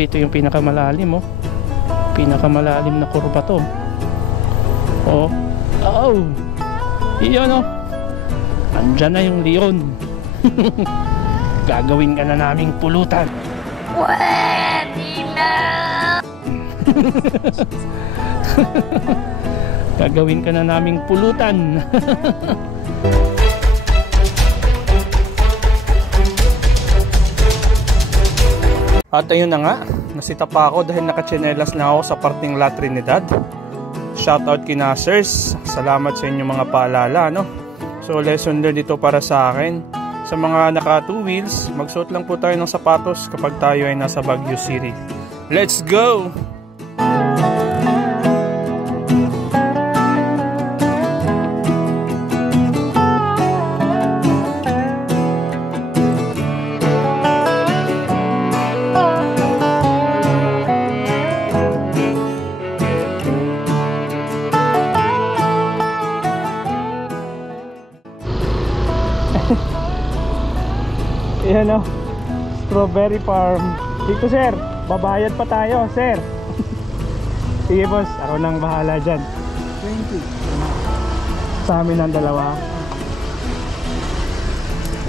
Grabe, ito yung pinakamalalim, oh. Pinakamalalim na kurba to. Oh. Oh. Iyon, oh. Andyan na yung leon. Gagawin ka na naming pulutan. Pwede na. Gagawin ka na naming pulutan. At ayun na nga, nasita pa ako dahil nakachinelas na ako sa parting La Trinidad. Shoutout kina sirs, salamat sa inyong mga paalala, no? So lesson learned dito para sa akin. Sa mga naka 2 wheels, magsuot lang po tayo ng sapatos kapag tayo ay nasa Baguio City. Let's go! Yan o, strawberry farm. Dito sir, babayad pa tayo sir. Sige boss, ako nang bahala dyan. 20 sa amin ang dalawa.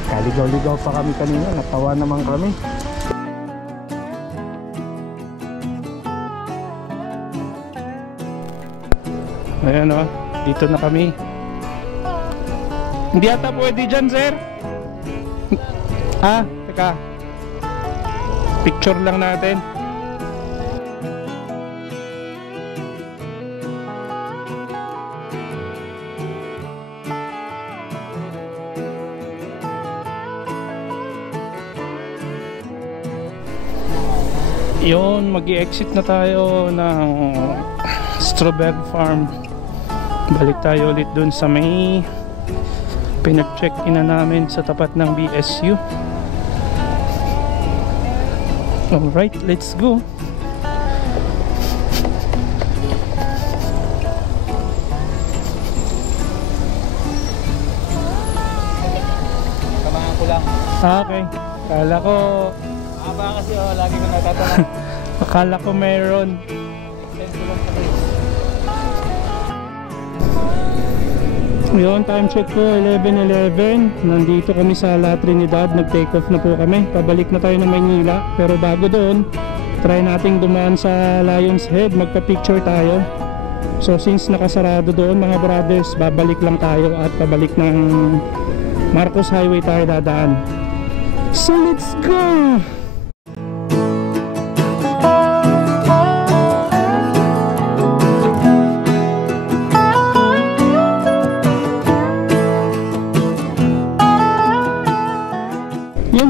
Kaligaw-ligaw pa kami kanina, natawa naman kami. Ayan o, dito na kami. Hindi ata pwede dyan sir. Ah, teka. Picture lang natin. Yun, mag-i-exit na tayo ng strawberry farm. Balik tayo ulit dun sa may pinag-check-in na namin sa tapat ng BSU. Alright, let's go. Tamangan ko lang. Okay, akala ko Kasi lagi ko natatanong. akala ko mayroon. Yun, time check ko 11:11. Nandito kami sa La Trinidad. Nag-take off na po kami. Pabalik na tayo ng Maynila. Pero bago doon, try nating dumaan sa Lion's Head. Magpa-picture tayo. So since nakasarado doon mga brothers, babalik lang tayo at pabalik ng Marcos Highway tayo dadaan. So let's go!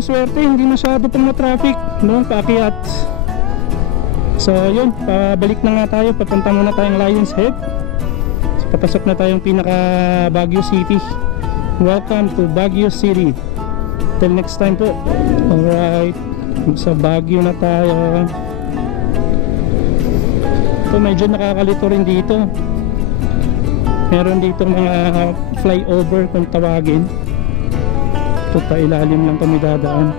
Swerte, hindi masyado pang na-traffic noong paakyat. So yun, pabalik na nga tayo. Papunta muna tayong Lion's Head. So, papasok na tayong pinaka Baguio City. Welcome to Baguio City. Till next time po. Alright, sa Baguio na tayo. So medyo nakakalito rin dito. Meron dito mga flyover kung tawagin. Ito pa ilalim lang kami dadaan.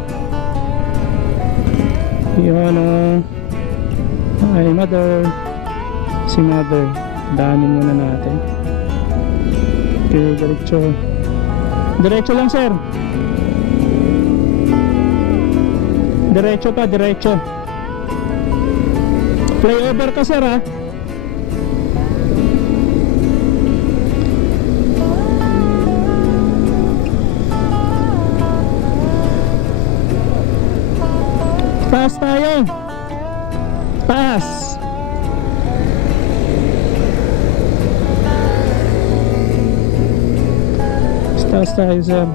Yan o. Ay mother. Si mother. Daanin muna natin. Okay, diretso. Diretso lang sir. Diretso pa, diretso. Flyover ka sir ha. Taas tayo. Taas. Taas tayo sir.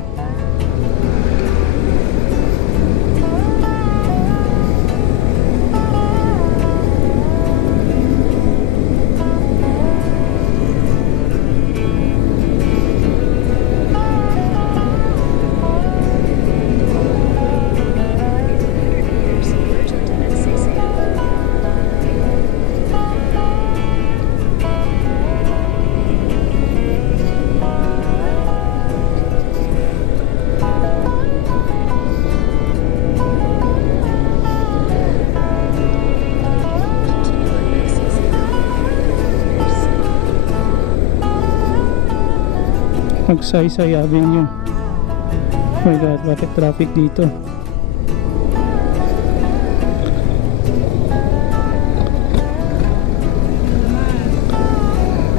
Magsaysay Avenue. Oh my god, bakit traffic dito?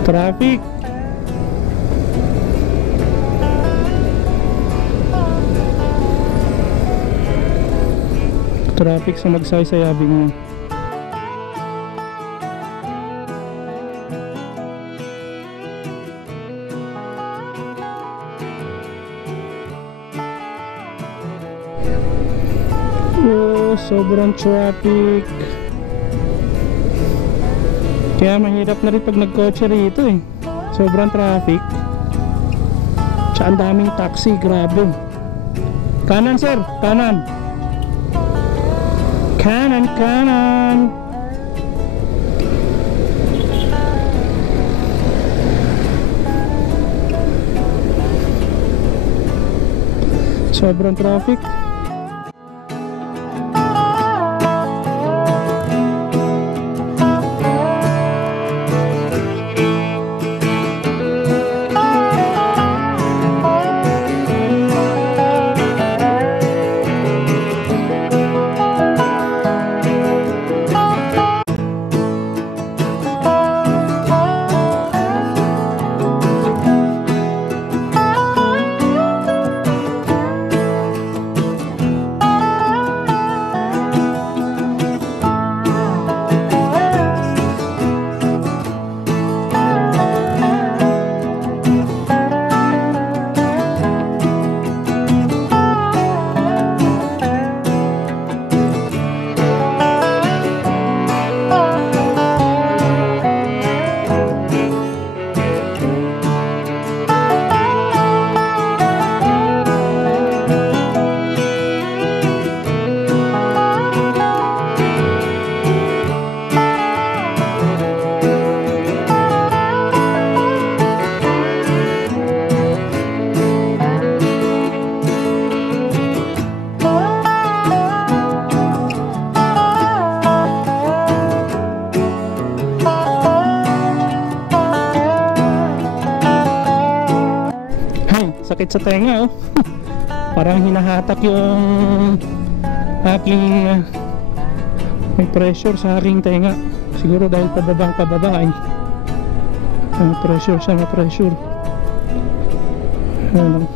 Traffic. Traffic sa Magsaysay Avenue. Oh, sobrang traffic. Kaya mahirap na rin pag nagkotse rito eh. Sobrang traffic. Tsaka ang daming taxi, grabe. Kanan sir, kanan. Kanan, kanan. Sobrang traffic. Sakit sa tenga oh. Parang hinahatak yung aking may pressure sa aking tenga. Siguro dahil pababang pababa ay may pressure siya, may pressure. Ano?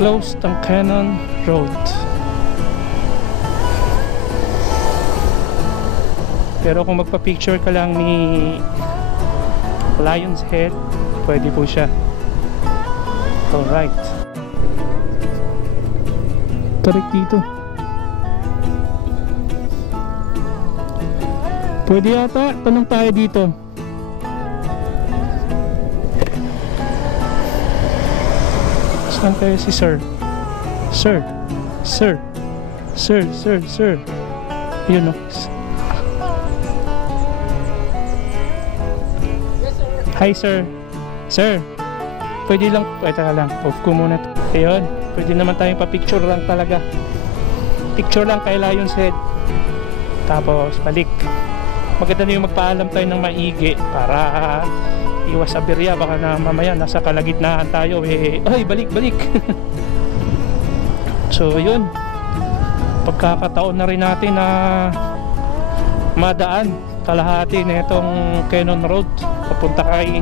Closed ang Cannon Road. Pero kung magpa-picture ka lang ni Lion's Head, pwede po siya. Alright. Tarik dito. Pwede yata, tanong tayo dito. Saan kayo si Sir? Sir, Sir, Sir, Sir, Sir. Yun o. Hi Sir. Sir, pwede lang, teka lang, off ko muna. Ayun, pwede naman tayong pa-picture lang talaga. Picture lang kay Lion's Head. Tapos balik. Maganda na yung magpaalam tayo ng maigi para iwas aberya, baka na mamaya nasa kalagitnaan tayo eh, ay balik. So yun, pagkakataon na rin natin na madaan kalahati na itong Cannon Road papunta kay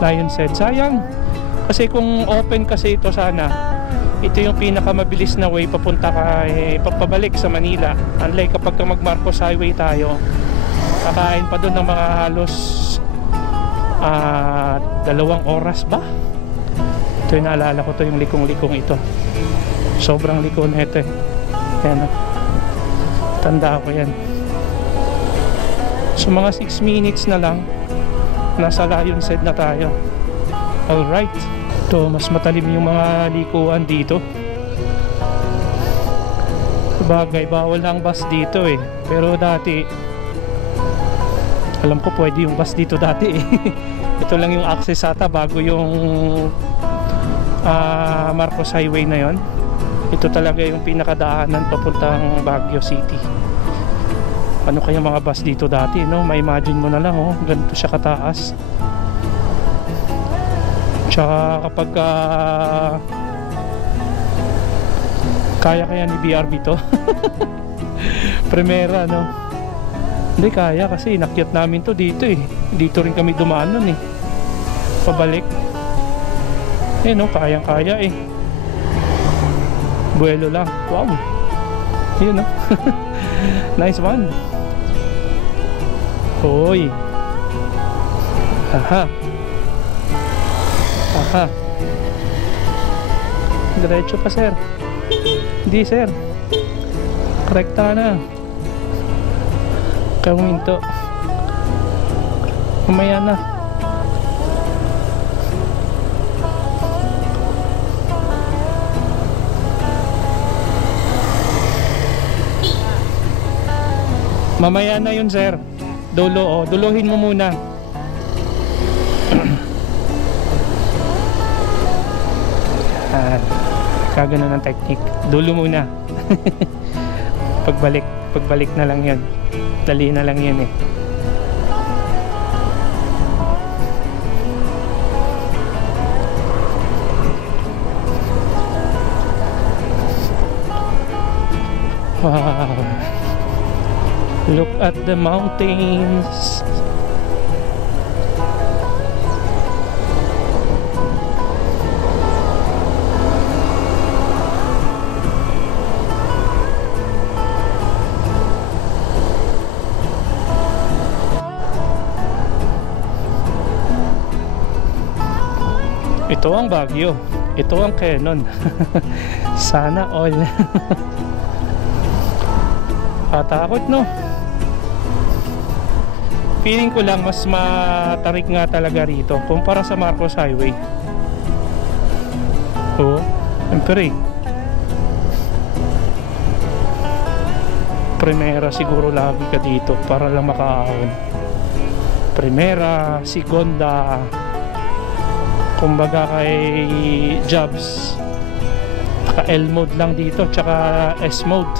Lion's Head. Sayang kasi kung open kasi ito, sana ito yung pinakamabilis na way papunta kay papabalik sa Manila. Unlike kapag mag Marcos Highway tayo, kakain pa doon ng mga halos 2 oras ba? Ito yung naalala ko, to yung likong-likong ito. Sobrang liko na ito eh. Yan, tanda ko yan. So mga 6 minutes na lang nasa Lion's Head na tayo. Alright. Ito, mas matalim yung mga likuan dito. Bagay, bawal na ang bus dito eh. Pero dati, alam ko pwede yung bus dito dati eh. Ito lang yung access ata bago yung Marcos Highway na yon. Ito talaga yung pinakadaanan papuntang Baguio City. Ano kaya mga bus dito dati, no? Ma-imagine mo na lang, oh, ganito siya kataas. Tsaka kapag kaya ni BRB to. Primera, no? Hindi kaya kasi inakyat namin to dito eh. Dito rin kami dumaan nun eh. Pabalik. Eh no, kayang-kaya eh. Buwelo lang. Wow. Yun no. Nice one. Hoy. Aha. Aha. Diretso pa sir. Hindi sir. Korekta na. Kaminto. Mamaya na. Mamaya na yun sir. Dulo, oh. Duluhin mo muna. Kagano ng technique. Dulo muna. Pagbalik na lang yun. Dali na lang yun eh. Wow. Look at the mountains. Ito ang Baguio. Ito ang Quezon. Sana all. Katakot no? Feeling ko lang mas matarik nga talaga rito kumpara sa Marcos Highway. Oo, siyempre Primera siguro lagi ka dito para lang makaahon. Primera, Segunda, kumbaga kay Jobs, tsaka L mode lang dito, tsaka S mode.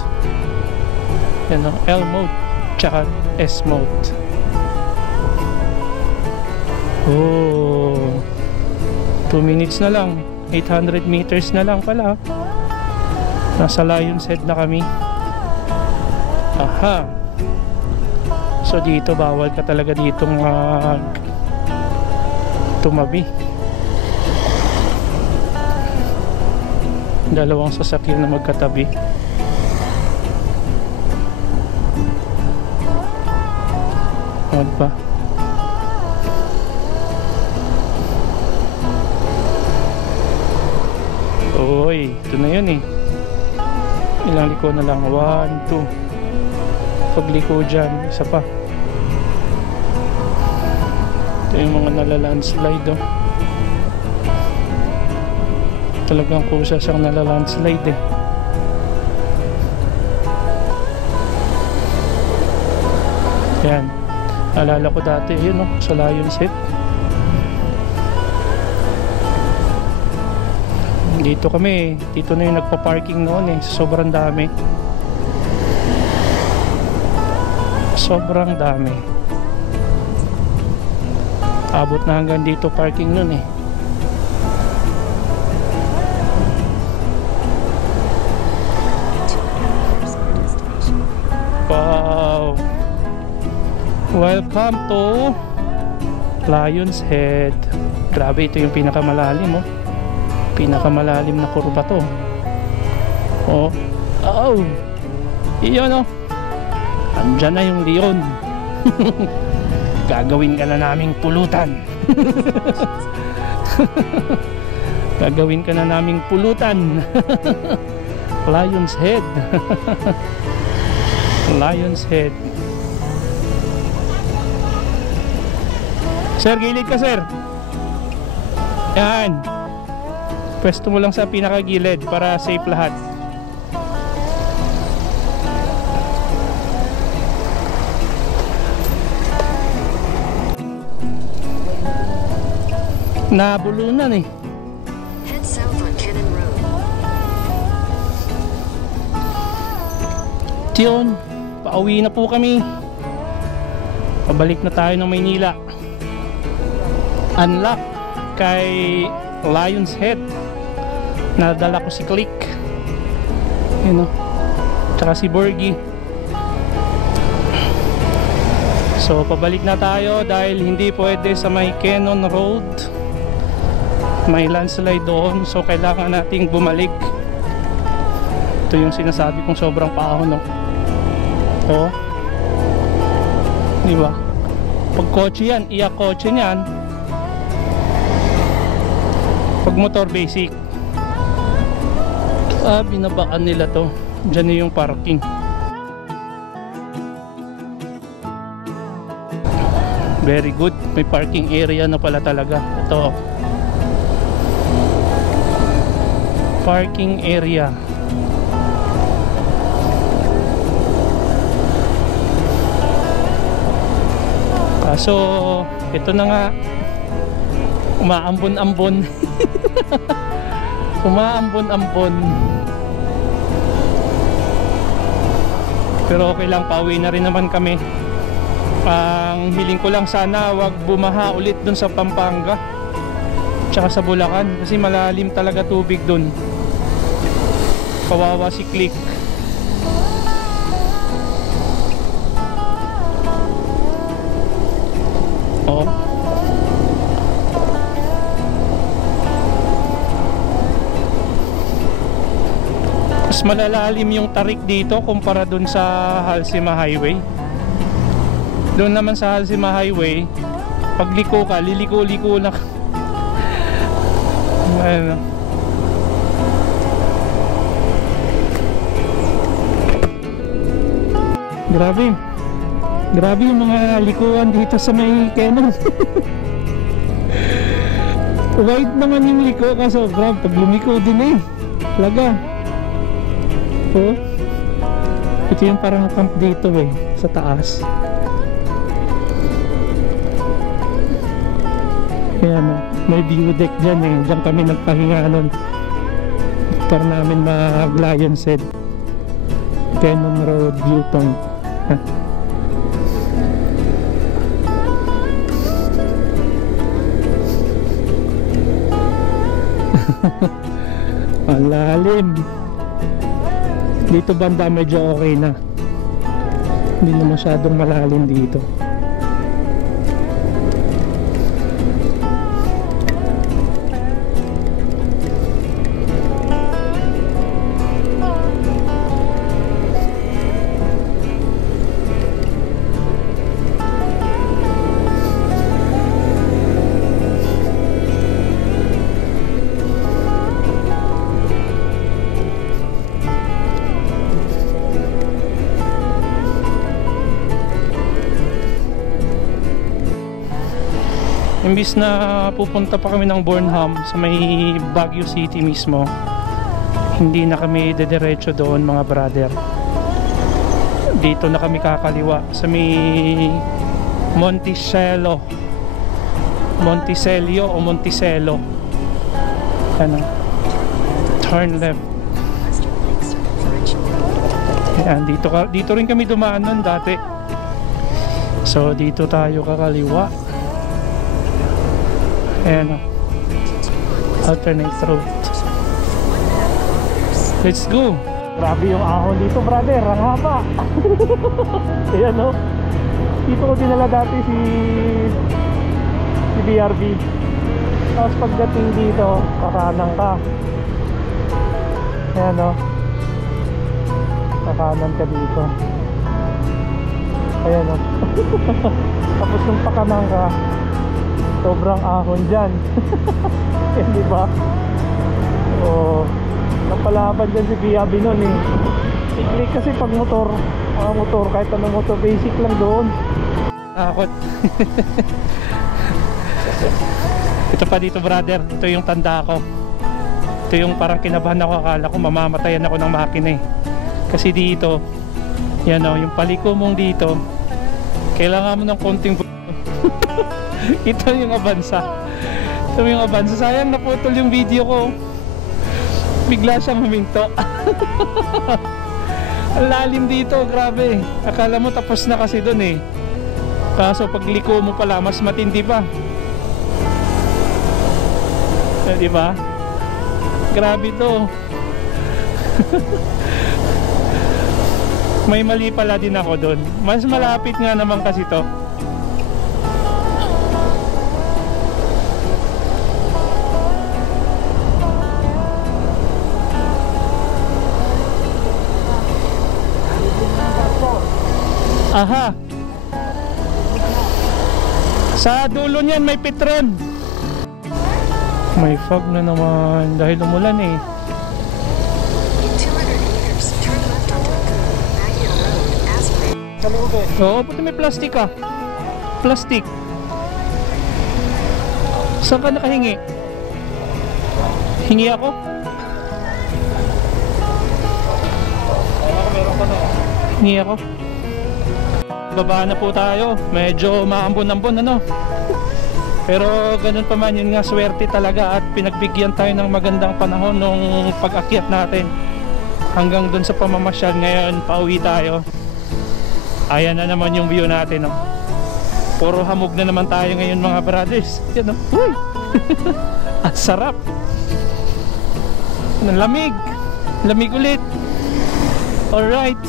Yan o, L mode tsaka S mode. Oh, 2 minutes na lang, 800 meters na lang pala. Nasa Lion's Head na kami. Aha. So dito bawal ka talaga ditong tumabi. Dalawang sasakyan na magkatabi. Ano ba? Oy, ito na yun eh. Ilang liko na lang? 1, 2. Pagliko dyan, isa pa. Ito yung mga nalalandslide oh. Talagang kusa siyang nalalandslide eh. Yan. Alala ko dati yun oh, sa Lion's Head. Dito kami, dito na yung nagpa-parking noon eh. Sobrang dami. Sobrang dami. Abot na hanggang dito parking noon eh. Wow. Welcome to Lion's Head. Grabe, ito yung pinakamalalim oh. Pinakamalalim na kurba to. Oh. Oh. Iyon oh. Andyan na yung leon. Gagawin ka na naming pulutan. Gagawin ka na naming pulutan. Lion's Head. Lion's Head. Sir, gilid ka sir. Yan. Pwesto mo lang sa pinakagilid para safe lahat. Nabulunan eh. Head south on Cannon Road. Yun, pauwi na po kami. Pabalik na tayo ng Maynila. Unlock kay Lion's Head. Nadala ko si Click. Yun o. Tsaka si Borgie. So pabalik na tayo dahil hindi pwede sa may Cannon Road. May landslide doon. So kailangan nating bumalik. Ito yung sinasabi kong sobrang paahon, no? Oh. Di ba? Pag kotse yan, iyak kotse niyan. Pag motor basic. Binabakan nila to. Diyan na yung parking. Very good. May parking area na pala talaga. Ito. Parking area. So, ito na nga. Umaambon-ambon. Umaambon-ambon. Pero okay lang, pauwi na rin naman kami. Ang hiling ko lang sana wag bumaha ulit dun sa Pampanga tsaka sa Bulacan kasi malalim talaga tubig dun. Kawawa si Click. Oo. Mas malalalim yung tarik dito kumpara dun sa Halsema Highway. Doon naman sa Halsema Highway, pag liko ka, liliko-liko na. Ano. Grabe. Grabe yung mga likuan dito sa may Cannon. Wide naman yung liko kaso grabe pag lumiko din eh. Talaga. Oh. Ito yung parang camp dito eh, sa taas. Ayan, may view deck dyan eh. Diyan kami nagpahinga nun para namin mag-Lion's Head. Cannon Road viewpoint. Ang lalim. Dito banda medyo okay na. Hindi na masyadong malalim dito. Imbis na pupunta pa kami ng Burnham sa may Baguio City mismo, hindi na kami dediretso doon mga brother. Dito na kami kakaliwa sa may Monticello o Monticello. Ano? Turn left. Ayan, dito rin kami dumaan nun dati. So dito tayo kakaliwa. Ayan o. Alternate route. Let's go. Grabe yung ahon dito brother. Ang haba. Ayan o. Dito ko dinala dati si BRB. Tapos pagdating dito kakanan ka. Ayan o. Kakanan ka dito. Ayan o. Tapos yung pakanan ka, sobrang ahon dyan. Hindi ba? Oo. Napalaban dyan si BRB nun eh. Siklik kasi pag motor, kahit anong motor, basic lang doon. Takot. Ito pa dito brother, ito yung tanda ko. Ito yung parang kinabahan ako, akala ko mamamatayan ako ng makina eh. Kasi dito, yan o, yung paliko mong dito, kailangan mo ng konting ito yung abansa. Sabi nga ba, sayang naputol yung video ko. Bigla siyang huminto. Ang lalim dito, grabe. Akala mo tapos na kasi dun eh. Kaso pag liko mo pala, mas matindi pa. Diba? Grabe to. May mali pala din ako dun. Mas malapit nga naman kasi to. Aha. Sa dulo niyan may Petron. May fog na naman dahil umulan eh. In 200 meters, turn left onto Baguio Road, Aspen. Sa loob eh. Oo, pati may plastic ah. Plastic. Saan ka nakahingi? Hingi ako? Meron pa na. Hingi ako? Baba na po tayo. Medyo maambon-ambon ano. Pero ganun pa man, yun nga swerte talaga at pinagbigyan tayo ng magandang panahon nung pag-akyat natin. Hanggang dun sa pamamasyal ngayon, pauwi tayo. Ayan na naman yung view natin. No? Puro hamog na naman tayo ngayon mga brothers. Yan, no? Uy! Ang sarap! Ang lamig! Lamig ulit! Alright!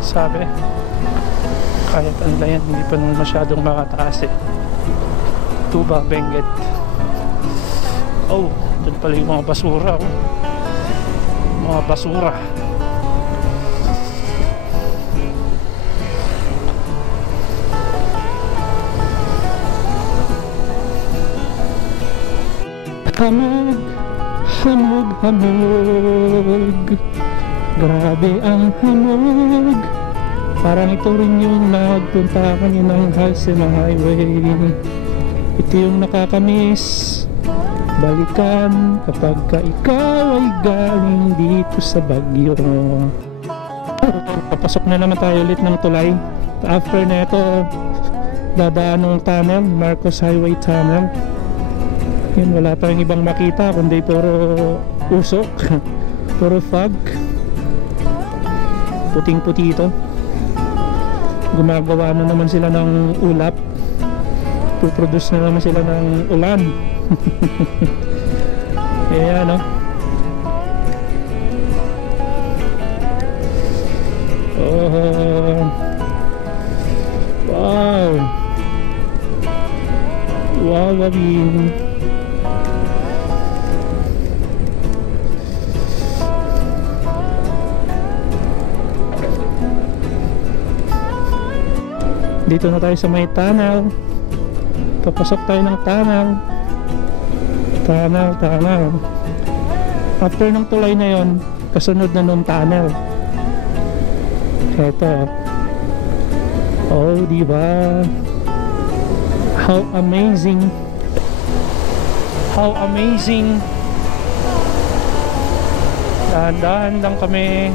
Sabi kahit ano lang yan, hindi pa naman masyadong makataas eh. Tuba, Benguet. Oh, dun pala yung mga basura oh. Mga basura. Hamog, hamog, hamog. Grabe ang hamog. Parang ito rin yung nagpunta kaninang Halsema Highway. Ito yung nakakamiss balikan kapag ka ikaw ay galing dito sa Baguio. Papasok na naman tayo ulit ng tulay. After na ito, dadaan ng tunnel, Marcos Highway Tunnel. Yun, wala tayong ibang makita kundi puro usok. Puro fog. Puting puti ito. Gumagawa na naman sila ng ulap. Puproduce na naman sila ng ulan. Ayan no. Oh. Wow. Wow, wabing. Dito na tayo sa may tunnel. Papasok tayo ng tunnel. Tunnel. After ng tulay na yon, kasunod na nung tunnel. Eto. Oh, diba? How amazing. How amazing. Dahan-dahan lang kami.